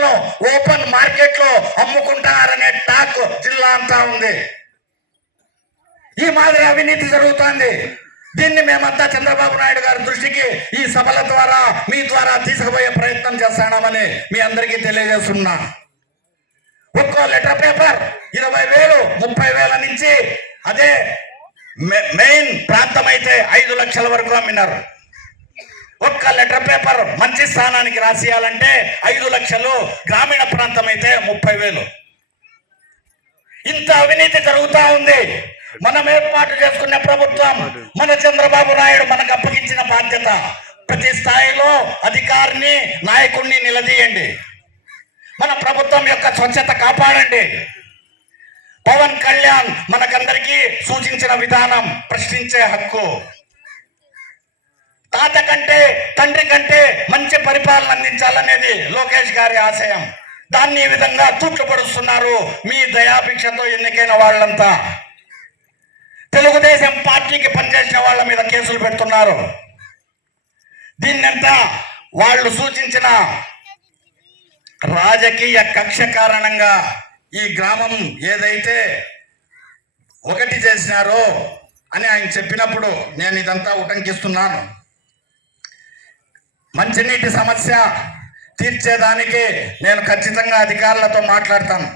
నీళ్ళను ఓపెన్ మార్కెట్లో అమ్ముకుంటారనే టాక్ జిల్లా అంతా ఉంది. ఈ మాదిరి అవినీతి జరుగుతోంది. దీన్ని మేమంతా చంద్రబాబు నాయుడు గారి దృష్టికి ఈ సభల ద్వారా మీ ద్వారా తీసుకుపోయే ప్రయత్నం చేస్తామని మీ అందరికీ తెలియజేస్తున్నా. ఒక్కో లెటర్ పేపర్ ఇరవై వేలు ముప్పై వేల నుంచి అదే మె- మెయిన్ ప్రాంతం అయితే ఐదు లక్షల వరకు అమ్మినారు. పేపర్ మంచి స్థానానికి రాసేయాలంటే ఐదు లక్షలు గ్రామీణ ప్రాంతం అయితే ముప్పై వేలు. ఇంత అవినీతి జరుగుతూ ఉంది. మనం ఏర్పాటు చేసుకున్న ప్రభుత్వం మన చంద్రబాబు నాయుడు మనకు అప్పగించిన బాధ్యత. ప్రతి స్థాయిలో అధికారిని నాయకుడిని నిలదీయండి. మన ప్రభుత్వం యొక్క స్వచ్ఛత కాపాడండి. పవన్ కళ్యాణ్ మనకందరికీ సూచించిన విధానం ప్రశ్నించే హక్కు. తాత కంటే తండ్రి కంటే మంచి పరిపాలన అందించాలనేది లోకేష్ గారి ఆశయం. దాన్ని ఈ విధంగా తూట్లుపరుస్తున్నారు మీ దయాభిక్షతో ఎన్నికైన వాళ్ళంతా. తెలుగుదేశం పార్టీకి పనిచేసిన వాళ్ళ మీద కేసులు పెడుతున్నారు. దీన్నంతా వాళ్ళు సూచించిన రాజకీయ కక్ష కారణంగా ఈ గ్రామం ఏదైతే ఒకటి చేసినారో అని ఆయన చెప్పినప్పుడు నేను ఇదంతా ఉటంకిస్తున్నాను. మంచినీటి సమస్య తీర్చేదానికి నేను ఖచ్చితంగా అధికారులతో మాట్లాడతాను.